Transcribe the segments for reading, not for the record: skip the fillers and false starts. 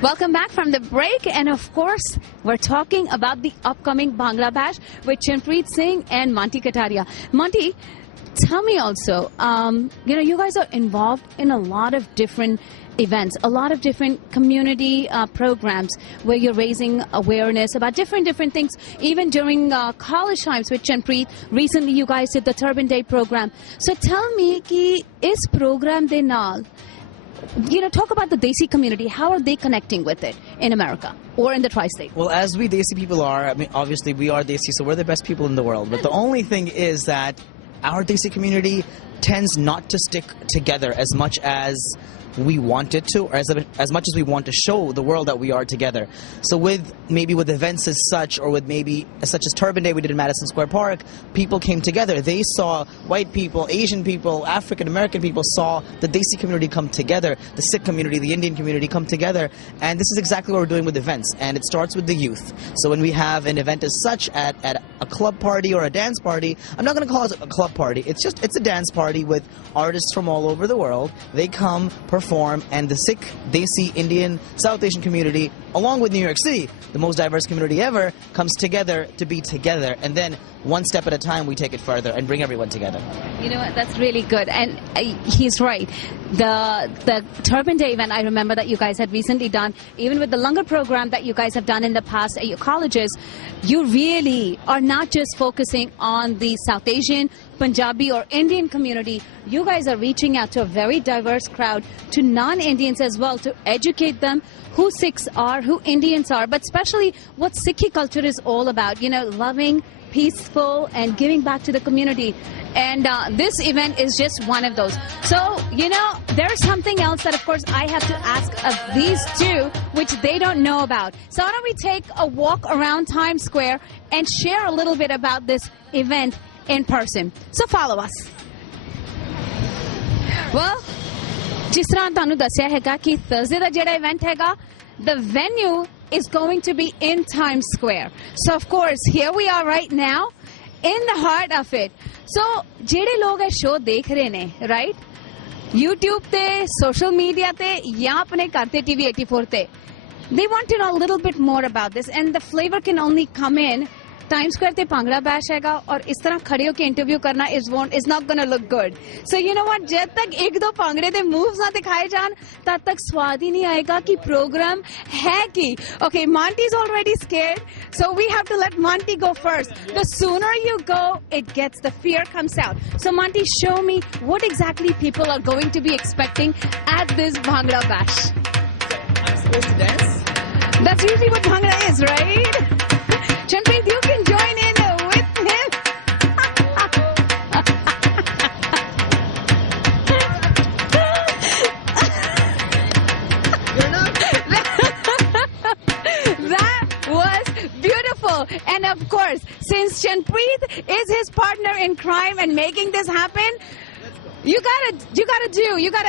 Welcome back from the break, and of course, we're talking about the upcoming Bhangra Bash with Chinpreet Singh and Monty Kataria. Monty, tell me also, you guys are involved in a lot of different events, a lot of different community programs where you're raising awareness about different things. Even during college times with Chinpreet, recently you guys did the Turban Day program. So tell me, ki is program de naal, talk about the Desi community. How are they connecting with it in America or in the tri-state? Well, as we Desi people are, I mean, obviously we are Desi, so we're the best people in the world. But the only thing is that our Desi community tends not to stick together as much as we want it to, or as much as we want to show the world that we are together. So with events as such, or with maybe such as Turban Day we did in Madison Square Park, people came together. They saw white people, Asian people, African American people saw the Desi community come together, the Sikh community, the Indian community come together, and this is exactly what we're doing with events. And it starts with the youth. So when we have an event as such at a club party or a dance party, I'm not going to call it a club party. It's a dance party with artists from all over the world. They come, perform, and the Sikh, Desi, Indian, South Asian community, along with New York City, the most diverse community ever, comes together to be together. And then one step at a time, we take it further and bring everyone together. You know what? That's really good. And he's right. The Turban Day event, I remember that you guys had recently done, even with the Langar program that you guys have done in the past at your colleges, you really are not just focusing on the South Asian, Punjabi or Indian community. You guys are reaching out to a very diverse crowd, to non-Indians as well, to educate them who Sikhs are, who Indians are, but especially what Sikhi culture is all about, loving, peaceful, and giving back to the community. And this event is just one of those. So, there's something else that, of course, I have to ask of these two, which they don't know about. So why don't we take a walk around Times Square and share a little bit about this event in person. So follow us. Well, जिस तरह तानू दस्या हैगा कि Thursday दा जेड़ा event हैगा, the venue is going to be in Times Square. So of course, here we are right now in the heart of it. So जेड़े लोग है show देख रहे ने, right? YouTube te, social media te, या अपने घर ते TV 84 te. They want to know a little bit more about this, and the flavor can only come in Times Square te Bhangra Bash हैगा, और इस तरह खड़े होके इंटरव्यू करना is not going to look good. So you know what, जब तक एक दो भांगड़े दे moves ना दिखाए जान, तब तक स्वाद ही नहीं आएगा कि program है की. Okay, Monty's already scared, so we have to let Monty go first. The sooner you go, the fear comes out. So Monty, show me what exactly people are going to be expecting at this Bhangra Bash. I'm supposed to dance? That's usually what Bhangra is, right? Chinpreet, you can join in with him. That was beautiful. And of course, since Chinpreet is his partner in crime and making this happen, you gotta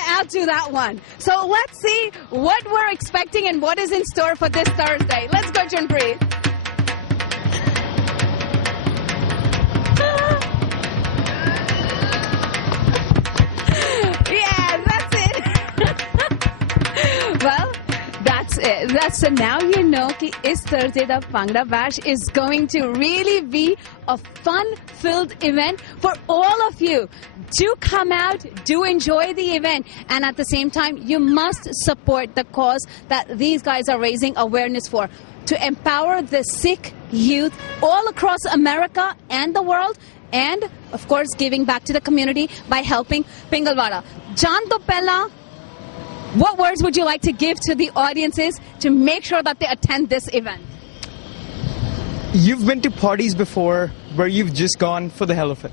outdo that one. So let's see what we're expecting and what is in store for this Thursday. Let's go, Chinpreet. So now you know that this Thursday the Bhangra Bash is going to really be a fun-filled event for all of you. Do come out, do enjoy the event, and at the same time, you must support the cause that these guys are raising awareness for, to empower the Sikh youth all across America and the world, and of course giving back to the community by helping Pingalwada. Jaan to pehla, what words would you like to give to the audiences to make sure that they attend this event? You've been to parties before where you've just gone for the hell of it.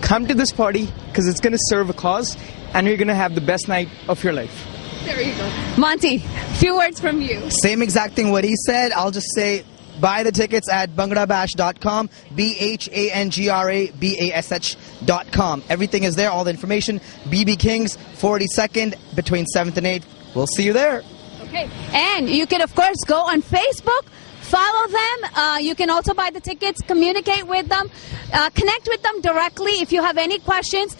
Come to this party because it's going to serve a cause and you're going to have the best night of your life. There you go. Monty, few words from you. Same exact thing what he said. I'll just say buy the tickets at bhangrabash.com, BHANGRABASH.com. Everything is there, all the information. BB King's 42nd between 7th and 8th. We'll see you there. Okay. And you can, of course, go on Facebook, follow them. You can also buy the tickets, communicate with them, connect with them directly if you have any questions.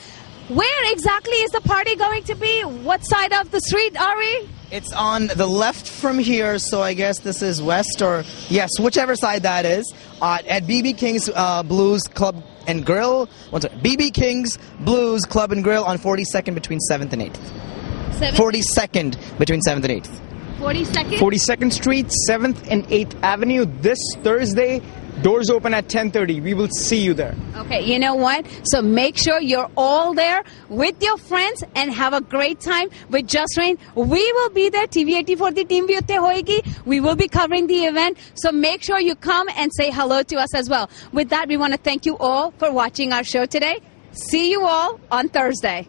Where exactly is the party going to be? What side of the street are we? It's on the left from here, so I guess this is west or yes, whichever side that is. At BB King's Blues Club and Grill. BB King's Blues Club and Grill on 42nd between 7th and 8th. 42nd between 7th and 8th. 42nd? 42nd Street, 7th and 8th Avenue. This Thursday, doors open at 10:30. We will see you there. Okay, you know what? So make sure you're all there with your friends and have a great time with Just Rain. We will be there. TV84 the team bhi utte hoegi. We will be covering the event. So make sure you come and say hello to us as well. With that, we want to thank you all for watching our show today. See you all on Thursday.